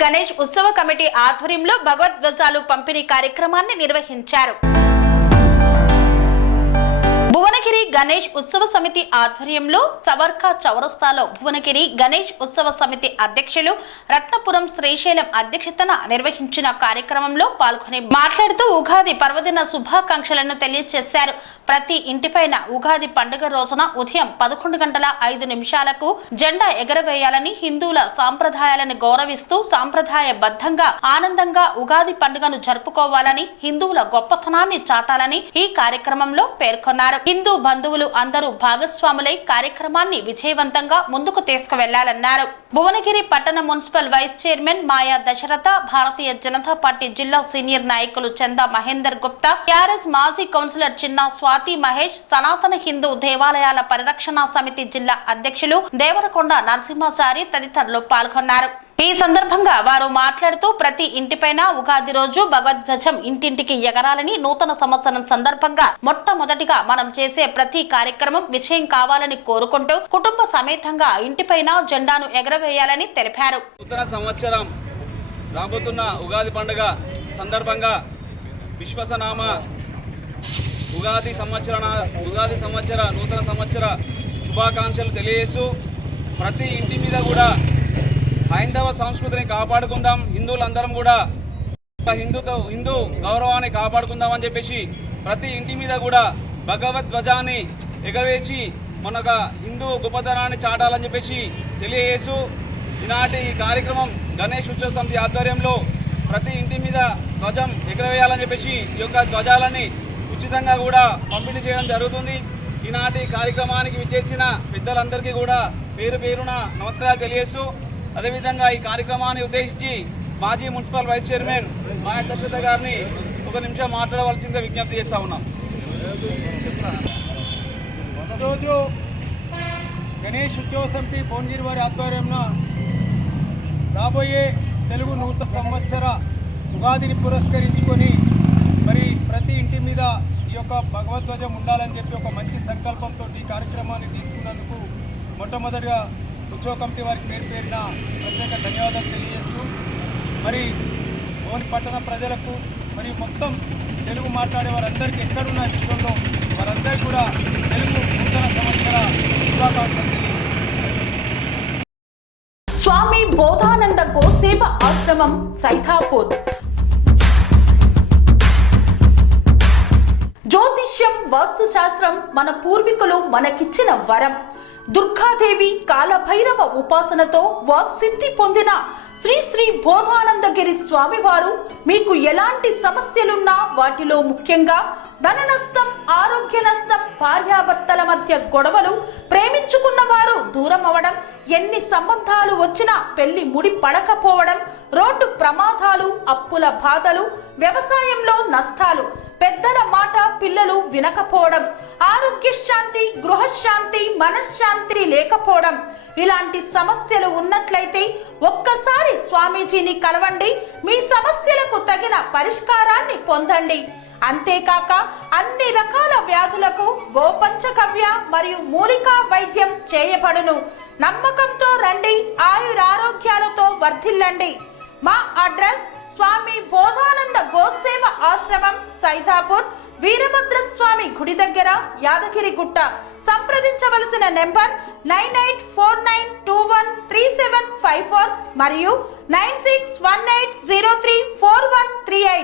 గణేష్ ఉత్సవ కమిటీ ఆధ్వర్యంలో భగవద్ధ్వజాలు పంపిణీ కార్యక్రమాన్ని నిర్వహించారు. భువనగిరి గణేష్ ఉత్సవ సమితి ఆధ్వర్యంలో సవర్కా చౌరస్తాలో భువనగిరి గణేష్ ఉత్సవ సమితి అధ్యక్షులు రత్నపురం శ్రీశైలం అధ్యక్షతన నిర్వహించిన కార్యక్రమంలో పాల్గొని మాట్లాడుతూ ఉగాది పర్వదిన శుభాకాంక్షలను తెలియజేశారు. ప్రతి ఇంటిపైన ఉగాది పండుగ రోజున ఉదయం 11:05 జెండా ఎగరవేయాలని, హిందువుల సాంప్రదాయాలను గౌరవిస్తూ సాంప్రదాయబద్ధంగా ఆనందంగా ఉగాది పండుగను జరుపుకోవాలని, హిందువుల గొప్పతనాన్ని చాటాలని ఈ కార్యక్రమంలో పేర్కొన్నారు. హిందూ బంధువులు అందరూ భాగస్వాములై కార్యక్రమాన్ని విజయవంతంగా ముందుకు తీసుకువెళ్లాలన్నారు. భువనగిరి పట్టణ మున్సిపల్ వైస్ చైర్మన్ మాయా దశరథ, భారతీయ జనతా పార్టీ జిల్లా సీనియర్ నాయకులు చందా మహేందర్ గుప్తా, టీఆర్ఎస్ మాజీ కౌన్సిలర్ చిన్నా స్వాతి మహేష్, సనాతన హిందూ దేవాలయాల పరిరక్షణ సమితి జిల్లా అధ్యక్షులు దేవరకొండ నరసింహాచారి తదితరులు పాల్గొన్నారు. ఈ సందర్భంగా వారు మాట్లాడుతూ ప్రతి ఇంటిపైన ఉగాది రోజు భగవద్ధ్వజం ఇంటింటికి ఎగరాలని, నూతన సంవత్సరం సందర్భంగా మొట్టమొదటిగా మనం చేసే ప్రతి కార్యక్రమం విజయం కావాలని కోరుకుంటూ కుటుంబ సమేతంగా ఇంటిపైన జెండాను ఎగరవేయాలని తెలిపారు. నూతన సంవత్సరం రాబోతున్న ఉగాది పండుగ సందర్భంగా విశ్వసనామ ఉగాది సంవత్సర నూతన సంవత్సర శుభాకాంక్షలు తెలియజేస్తూ ప్రతి ఇంటి మీద కూడా హైందవ సంస్కృతిని కాపాడుకుందాం, హిందువులందరం కూడా హిందూ గౌరవాన్ని కాపాడుకుందాం అని చెప్పేసి ప్రతి ఇంటి మీద కూడా భగవద్ధ్వజాన్ని ఎగరవేసి మన హిందూ గొప్పతనాన్ని చాటాలని చెప్పేసి తెలియజేస్తూ ఈనాటి ఈ కార్యక్రమం గణేష్ ఉత్సవ సమితి ఆధ్వర్యంలో ప్రతి ఇంటి మీద ధ్వజం ఎగరవేయాలని చెప్పేసి ఈ యొక్క ధ్వజాలని ఉచితంగా కూడా పంపిణీ చేయడం జరుగుతుంది. ఈనాటి కార్యక్రమానికి విచ్చేసిన పెద్దలందరికీ కూడా పేరు పేరున నమస్కారాలు తెలియజేస్తూ అదేవిధంగా ఈ కార్యక్రమాన్ని ఉద్దేశించి మాజీ మున్సిపల్ వైస్ చైర్మన్ మాయా దశరథ గారిని ఒక నిమిషం మాట్లాడవలసిందిగా విజ్ఞప్తి చేస్తా ఉన్నాం. ఈరోజు గణేష్ ఉత్సవ సమితి భువనగిరి వారి ఆధ్వర్యంలో రాబోయే తెలుగు నూతన సంవత్సర ఉగాదిని పురస్కరించుకొని మరి ప్రతి ఇంటి మీద ఈ యొక్క భగవద్ధ్వజం ఉండాలని చెప్పి ఒక మంచి సంకల్పంతో ఈ కార్యక్రమాన్ని తీసుకున్నందుకు మొట్టమొదటిగా ఉత్సవ కమిటీ వారికి పేరున ప్రత్యేక ధన్యవాదాలు తెలియజేస్తూ మరి భువనగిరి పట్టణ ప్రజలకు మరియు మొత్తం తెలుగు మాట్లాడే వారందరికీ ఎక్కడున్న విషయంలో వారందరికీ కూడా తెలుగు నూతన సంవత్సర శుభాకాంక్షలు. స్వామి బోధానంద గోసేవ ఆశ్రమం సైథాపూర్. జ్యోతిష్యం, వాస్తుశాస్త్రం మన పూర్వీకులు మనకిచ్చిన వరం. దుర్గాదేవి, కాలభైరవ ఉపాసనతో వాక్సిద్ధి పొందిన శ్రీ శ్రీ బోధానందగిరి స్వామివారు మీకు ఎలాంటి సమస్యలున్నా, వాటిలో ముఖ్యంగా ధన నష్టం, ఆరోగ్య నష్టం, భార్యాభర్తల మధ్య గొడవలు, ప్రేమించుకున్న వారు దూరం అవడం, ఎన్ని సంబంధాలు వచ్చినా పెళ్లి ముడి పడకపోవడం, రోడ్డు ప్రమాదాలు, అప్పుల బాధలు, వ్యవసాయంలో నష్టాలు, పెద్దల మాట పిల్లలు వినకపోవడం, ఆరోగ్య శాంతి, గృహశాంతి, మనశ్శాంతి లేకపోవడం, ఇలాంటి సమస్యలు ఉన్నట్లయితే ఒక్కసారి స్వామీజీని కలవండి. మీ సమస్యలకు తగిన పరిష్కారాన్ని పొందండి. అంతేకాక అన్ని రకాల వ్యాధులకు గోపంచకవ్య మరియు మూలికా వైద్యం చేయబడును. నమ్మకంతో రండి, ఆయురారోగ్యాలతో వర్ధిల్లండి. మా అడ్రస్ స్వామి బోధానంద గోసేవ ఆశ్రమం, సైథాపూర్, వీరభద్రస్వామి గుడి దగ్గర, యాదగిరిగుట్ట. సంప్రదించవలసిన నెంబర్ 9849213754 మరియు 9618034138.